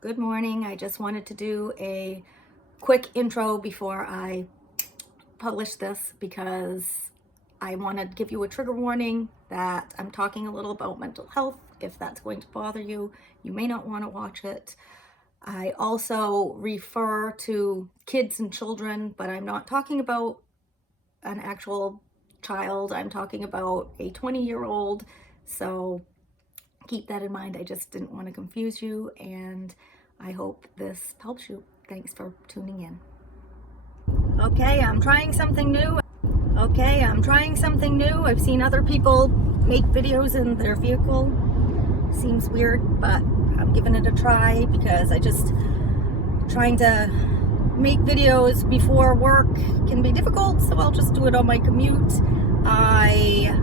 Good morning. I just wanted to do a quick intro before I publish this because I want to give you a trigger warning that I'm talking a little about mental health. If that's going to bother you, you may not want to watch it. I also refer to kids and children, but I'm not talking about an actual child. I'm talking about a 20-year-old. So keep that in mind. I just didn't want to confuse you, and I hope this helps you. Thanks for tuning in. Okay, I'm trying something new. I've seen other people make videos in their vehicle. Seems weird, but I'm giving it a try because trying to make videos before work can be difficult, so I'll just do it on my commute. I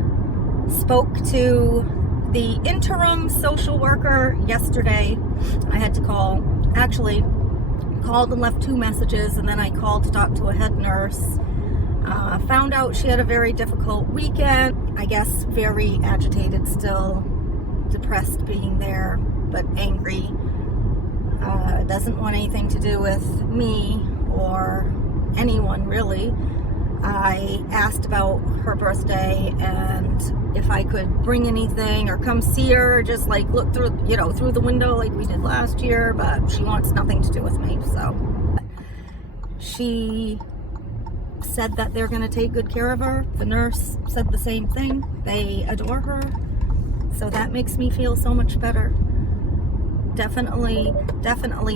spoke to the interim social worker yesterday. I had to called and left 2 messages, and then I called to talk to a head nurse. Found out she had a very difficult weekend. I guess very agitated still, depressed being there, but angry. Doesn't want anything to do with me or anyone really. I asked about her birthday and if I could bring anything or come see her, just like look through the window like we did last year, but she wants nothing to do with me. So she said that they're going to take good care of her. The nurse said the same thing. They adore her. So that makes me feel so much better. Definitely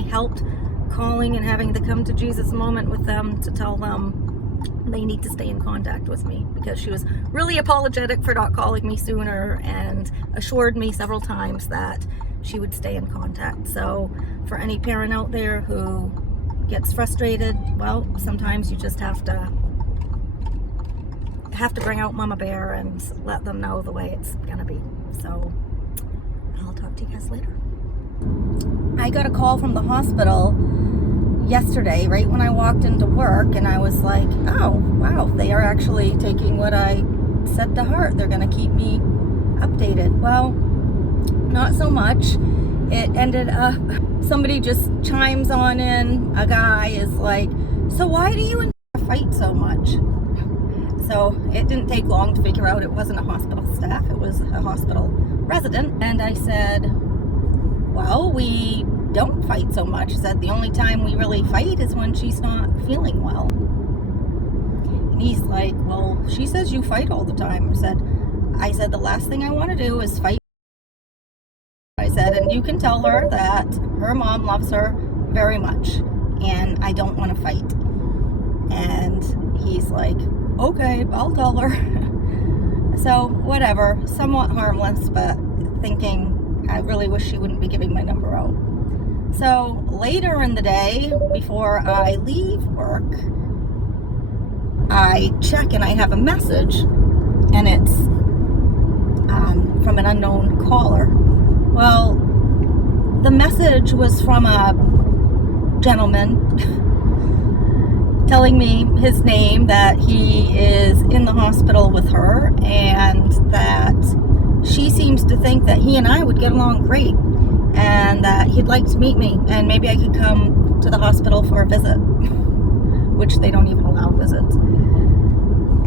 helped calling and having the come to Jesus moment with them to tell them they need to stay in contact with me, because she was really apologetic for not calling me sooner and assured me several times that she would stay in contact. So for any parent out there who gets frustrated, well, sometimes you just have to bring out Mama Bear and let them know the way it's gonna be. So I'll talk to you guys later. I got a call from the hospital yesterday, right when I walked into work, and I was like, oh, wow, they are actually taking what I said to heart. They're going to keep me updated. Well, not so much. It ended up, somebody just chimes on in, a guy is like, so why do you and fight so much? So it didn't take long to figure out it wasn't a hospital staff, it was a hospital resident. And I said, well, we don't fight so much. Said the only time we really fight is when she's not feeling well. And he's like, well, she says you fight all the time. I said the last thing I want to do is fight. I said, and you can tell her that her mom loves her very much and I don't want to fight. And he's like, okay, I'll tell her. So whatever, somewhat harmless, but thinking I really wish she wouldn't be giving my number out. So later in the day, before I leave work, I check and I have a message, and it's from an unknown caller. Well, the message was from a gentleman telling me his name, that he is in the hospital with her, and that she seems to think that he and I would get along great, and that he'd like to meet me, and maybe I could come to the hospital for a visit, which they don't even allow visits.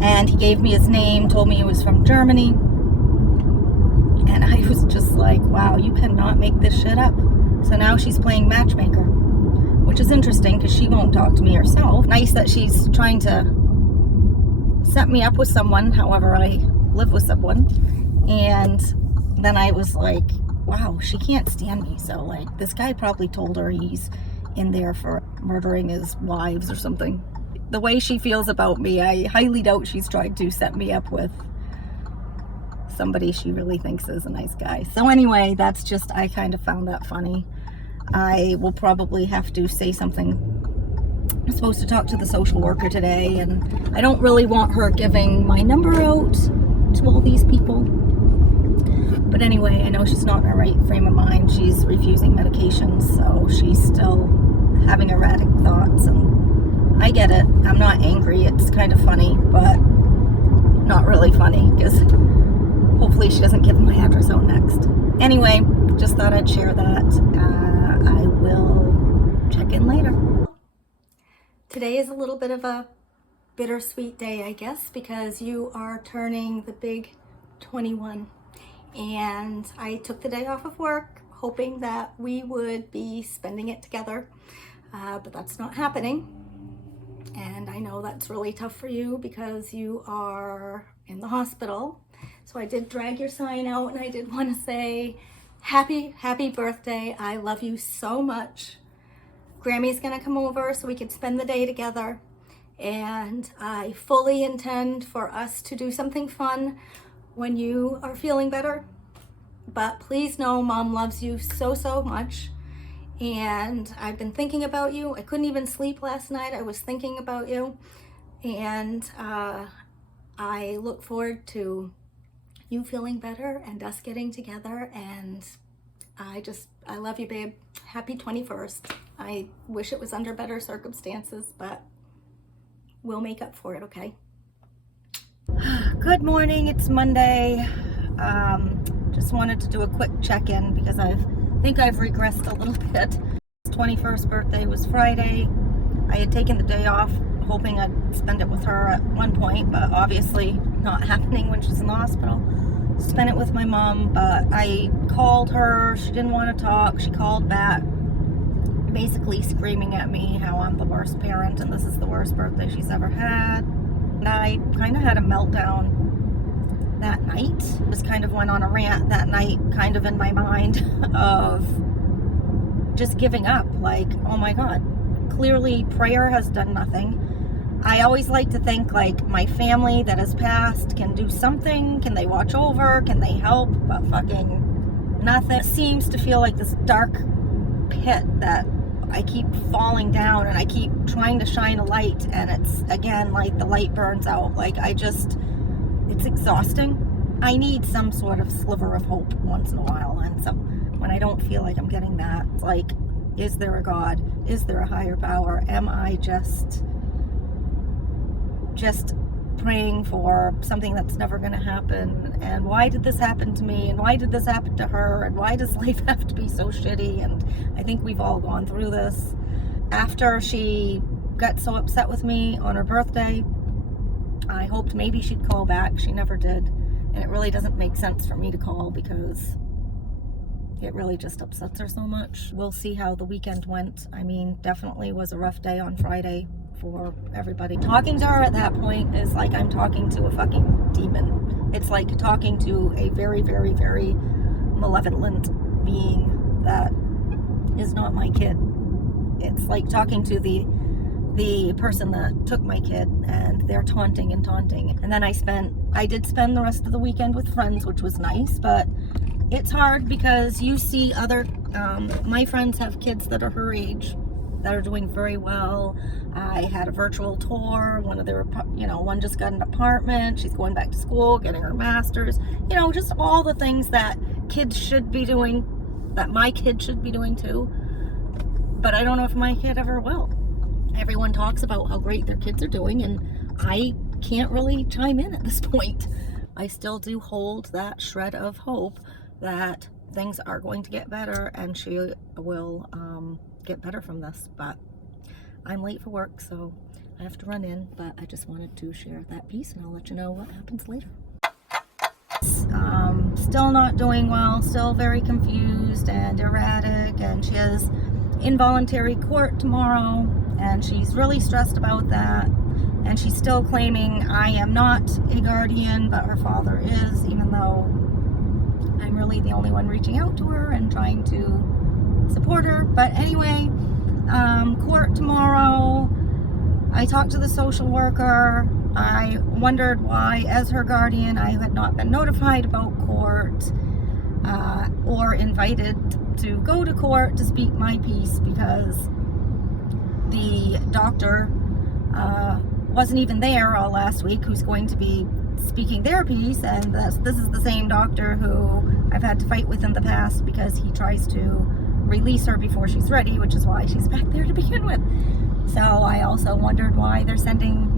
And he gave me his name, told me he was from Germany, and I was just like, wow, you cannot make this shit up. So now she's playing matchmaker, which is interesting because she won't talk to me herself. Nice that she's trying to set me up with someone, however I live with someone. And then I was like, wow, she can't stand me. So like, this guy probably told her he's in there for murdering his wives or something. The way she feels about me, I highly doubt she's trying to set me up with somebody she really thinks is a nice guy. So anyway, I kind of found that funny. I will probably have to say something. I'm supposed to talk to the social worker today, and I don't really want her giving my number out to all these people. But anyway, I know she's not in her right frame of mind. She's refusing medications, so she's still having erratic thoughts, and I get it. I'm not angry. It's kind of funny, but not really funny, because Hopefully she doesn't give my address out next. Anyway, just thought I'd share that. I will check in later. Today is a little bit of a bittersweet day, I guess, because you are turning the big 21. And I took the day off of work hoping that we would be spending it together, but that's not happening. And I know that's really tough for you because you are in the hospital. So I did drag your sign out, and I did want to say happy birthday. I love you so much. Grammy's gonna come over so we could spend the day together, and I fully intend for us to do something fun when you are feeling better. But please know Mom loves you so much, and I've been thinking about you. I couldn't even sleep last night. I was thinking about you, and I look forward to you feeling better and us getting together. And I love you, babe. Happy 21st. I wish it was under better circumstances, but we'll make up for it, okay? Good morning, it's Monday. Just wanted to do a quick check-in because I think I've regressed a little bit. His 21st birthday was Friday. I had taken the day off hoping I'd spend it with her at one point, but obviously not happening when she's in the hospital. Spent it with my mom, but I called her. She didn't want to talk. She called back, basically screaming at me how I'm the worst parent and this is the worst birthday she's ever had. And I kind of had a meltdown that night. Just kind of went on a rant that night, kind of in my mind of just giving up. Like, oh my God, clearly prayer has done nothing. I always like to think like my family that has passed can do something. Can they watch over? Can they help? But fucking nothing. It seems to feel like this dark pit that I keep falling down, and I keep trying to shine a light, and it's again like the light burns out. Like it's exhausting. I need some sort of sliver of hope once in a while, and so when I don't feel like I'm getting that, it's like, is there a God? Is there a higher power? Am I just praying for something that's never going to happen? And why did this happen to me? And why did this happen to her? And why does life have to be so shitty? And I think we've all gone through this. After she got so upset with me on her birthday, I hoped maybe she'd call back. She never did. And it really doesn't make sense for me to call because it really just upsets her so much. We'll see how the weekend went. I mean, definitely was a rough day on Friday for everybody. Talking to her at that point is like I'm talking to a fucking demon. It's like talking to a very malevolent being that is not my kid. It's like talking to the person that took my kid, and they're taunting. And then I did spend the rest of the weekend with friends, which was nice, but it's hard because you see other my friends have kids that are her age that are doing very well. I had a virtual tour. One just got an apartment. She's going back to school, getting her master's. Just all the things that kids should be doing, that my kid should be doing too. But I don't know if my kid ever will. Everyone talks about how great their kids are doing, and I can't really chime in at this point. I still do hold that shred of hope that things are going to get better and she will get better from this. But I'm late for work, so I have to run in. But I just wanted to share that piece, and I'll let you know what happens later. Still not doing well, still very confused and erratic, and she has involuntary court tomorrow, and she's really stressed about that. And she's still claiming I am not a guardian, but her father is, even though I'm really the only one reaching out to her and trying to support her. But anyway, court tomorrow. I talked to the social worker. I wondered why, as her guardian, I had not been notified about court or invited to go to court to speak my piece, because the doctor wasn't even there all last week who's going to be speaking their piece. And this is the same doctor who I've had to fight with in the past because he tries to release her before she's ready, which is why she's back there to begin with. So I also wondered why they're sending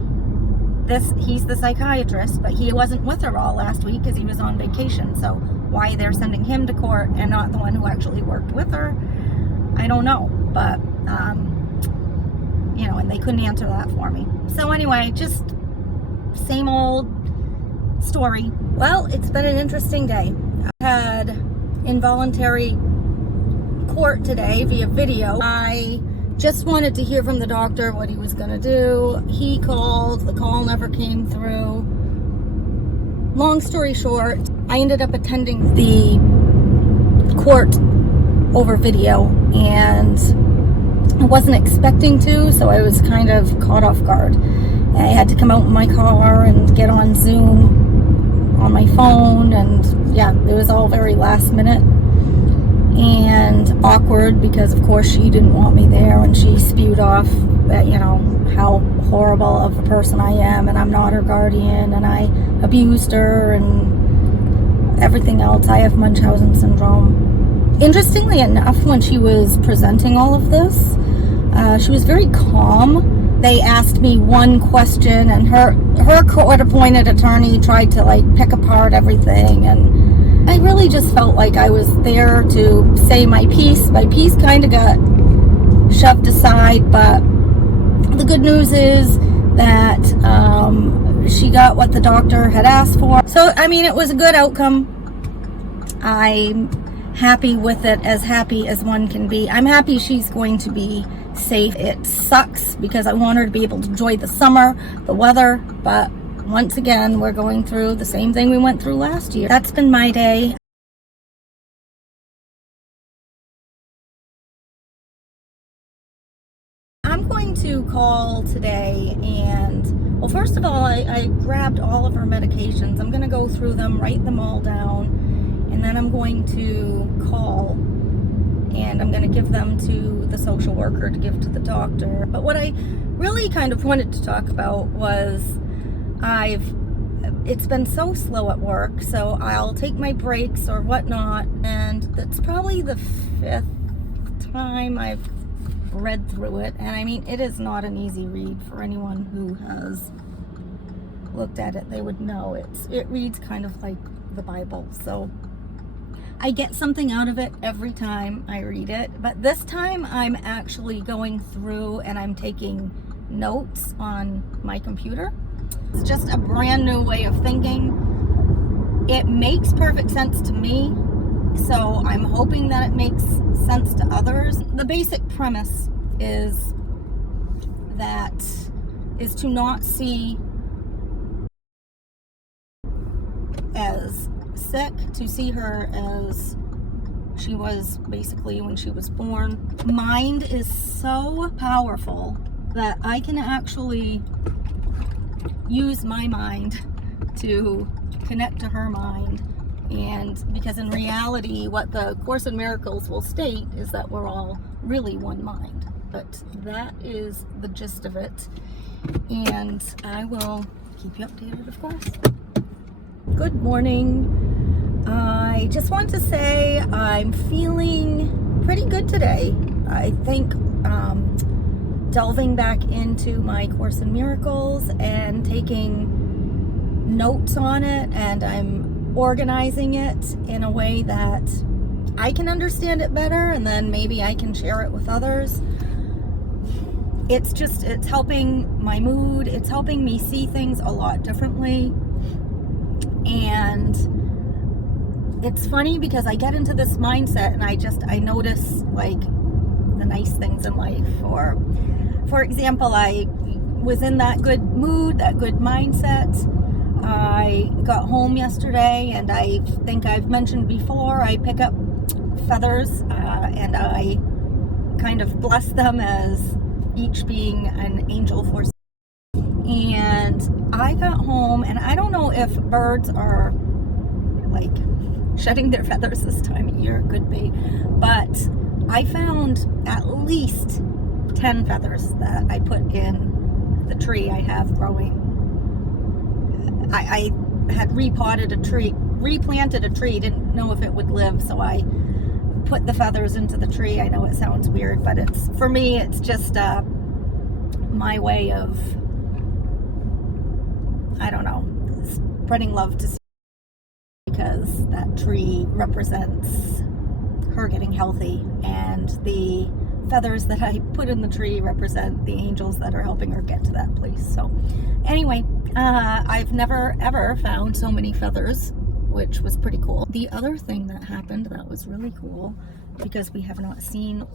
he's the psychiatrist, but he wasn't with her all last week because he was on vacation. So why they're sending him to court and not the one who actually worked with her, I don't know. but you know, and they couldn't answer that for me. So anyway, just same old story. Well, it's been an interesting day. I had involuntary court today via video. I just wanted to hear from the doctor what he was going to do. He called, the call never came through. Long story short, I ended up attending the court over video, and I wasn't expecting to, so I was kind of caught off guard. I had to come out in my car and get on Zoom on my phone, and yeah, it was all very last minute and awkward because of course she didn't want me there, and she spewed off that, you know, how horrible of a person I am, and I'm not her guardian, and I abused her and everything else. I have Munchausen syndrome. Interestingly enough, when she was presenting all of this, she was very calm. They asked me one question, and her court-appointed attorney tried to like pick apart everything, and I really just felt like I was there to say my piece. My piece kind of got shoved aside, but the good news is that she got what the doctor had asked for. So, I mean, it was a good outcome. I'm happy with it, as happy as one can be. I'm happy she's going to be safe. It sucks because I want her to be able to enjoy the summer, the weather, but once again, we're going through the same thing we went through last year. That's been my day. I'm going to call today and, well, first of all, I grabbed all of her medications. I'm going to go through them, write them all down, and then I'm going to call and I'm going to give them to the social worker to give to the doctor. But what I really kind of wanted to talk about was it's been so slow at work, so I'll take my breaks or whatnot, and that's probably the 5th time I've read through it. And I mean, it is not an easy read. For anyone who has looked at it, they would know it reads kind of like the Bible. So I get something out of it every time I read it, but this time I'm actually going through and I'm taking notes on my computer. It's just a brand new way of thinking. It makes perfect sense to me, so I'm hoping that it makes sense to others. The basic premise is to not see as sick, to see her as she was basically when she was born. Mind is so powerful that I can actually use my mind to connect to her mind. And because in reality, what the Course in Miracles will state is that we're all really one mind. But that is the gist of it. And I will keep you updated, of course. Good morning. I just want to say I'm feeling pretty good today. I think delving back into my Course in Miracles and taking notes on it, and I'm organizing it in a way that I can understand it better, and then maybe I can share it with others. It's helping my mood. It's helping me see things a lot differently. And it's funny because I get into this mindset and I notice like the nice things in life. Or, for example, I was in that good mood, that good mindset. I got home yesterday, and I think I've mentioned before, I pick up feathers and I kind of bless them as each being an angel force. And I got home, and I don't know if birds are like shedding their feathers this time of year, could be, but I found at least 10 feathers that I put in the tree I have growing. I had replanted a tree, didn't know if it would live, so I put the feathers into the tree. I know it sounds weird, but for me, it's just my way of, I don't know, spreading love to, because that tree represents her getting healthy, and the feathers that I put in the tree represent the angels that are helping her get to that place. So anyway, I've never ever found so many feathers, which was pretty cool. The other thing that happened that was really cool, because we have not seen,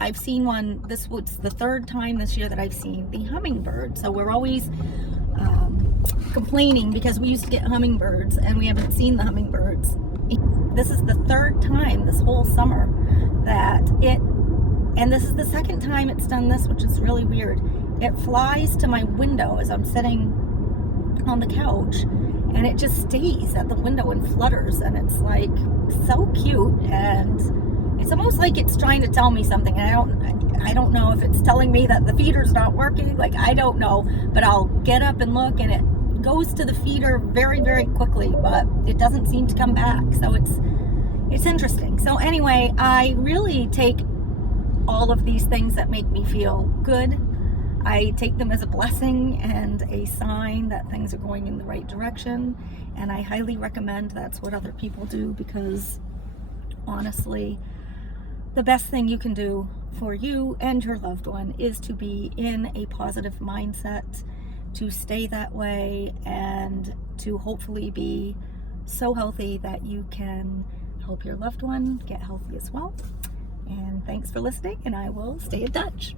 I've seen one, this was the third time this year that I've seen the hummingbird. So we're always complaining because we used to get hummingbirds and we haven't seen the hummingbirds. This is the third time this whole summer that and this is the second time it's done this, which is really weird. It flies to my window as I'm sitting on the couch, and it just stays at the window and flutters, and it's like so cute, and it's almost like it's trying to tell me something. And I don't know if it's telling me that the feeder's not working, like I don't know, but I'll get up and look, and it goes to the feeder very, very quickly, but it doesn't seem to come back. So it's interesting. So anyway, I really take all of these things that make me feel good, I take them as a blessing and a sign that things are going in the right direction, and I highly recommend that's what other people do, because honestly, the best thing you can do for you and your loved one is to be in a positive mindset, to stay that way, and to hopefully be so healthy that you can help your loved one get healthy as well. And thanks for listening, and I will stay in touch.